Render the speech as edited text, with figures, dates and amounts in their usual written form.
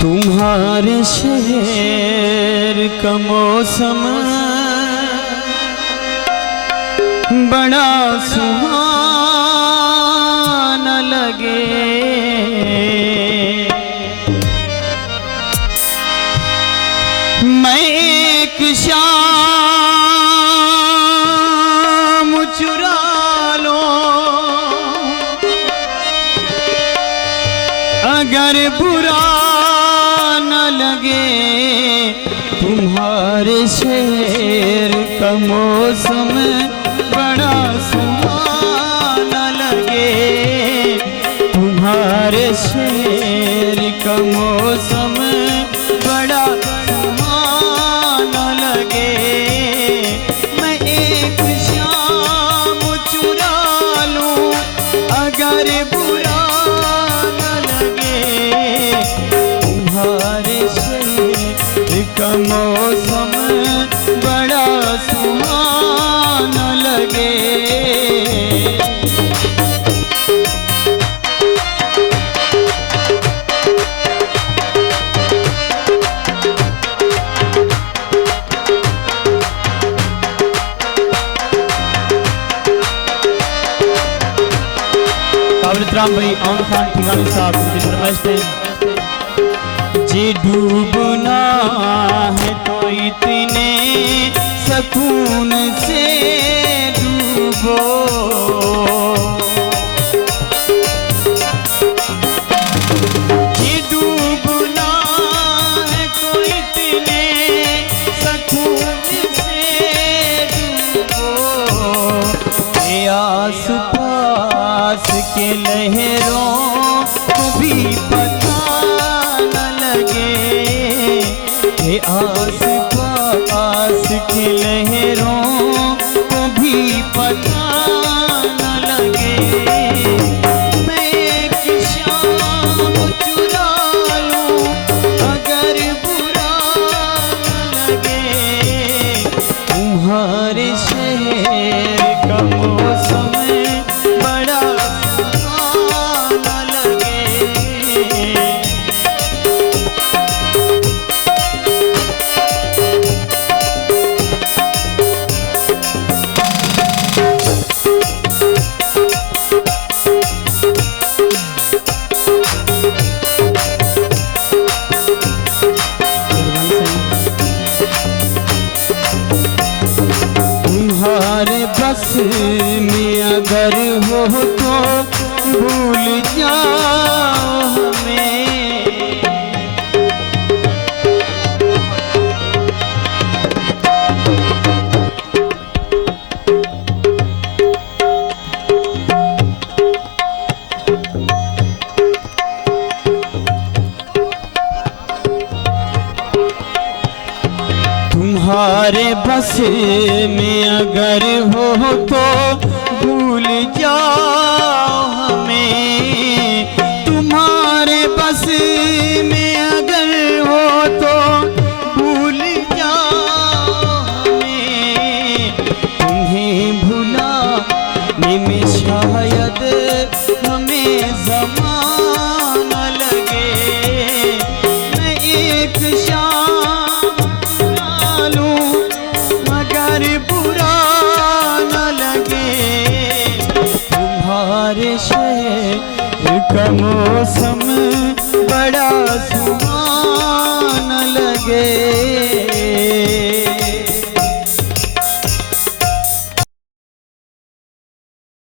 तुम्हारे शहर का मौसम बड़ा सुहाना लगे। मैं एक शाम चुरा लो अगर बुरा लगे। तुम्हारे शहर का मौसम बड़ा सुहाना लगे। तुम्हारे शहर का मौसम बड़ा सुहाना लगे। मैं एक शाम चुरा लूं अगर बुरा न लगे। तुम्हारे का मौसम बड़ा सुहाना लगे। काबिल भाई अमन खान ठिकानी साहब की फरमाइश थे। जी डूबना है तो इतने सुकून से डूबो। जी डूबना है तो इतने सुकून से डूबो। ये आस पास के लहरों को भी पता आस पास की लहरों को भी पता न लगे। मैं एक शाम चुरा लूं अगर बुरा न लगे। तुम्हारे शहर का मौसम बड़ा सुहाना लगे। बस में अगर हो तो भूल जाओ हमें। तुम्हारे बस में अगर हो तो भूल जाओ हमें। तुम्हारे बस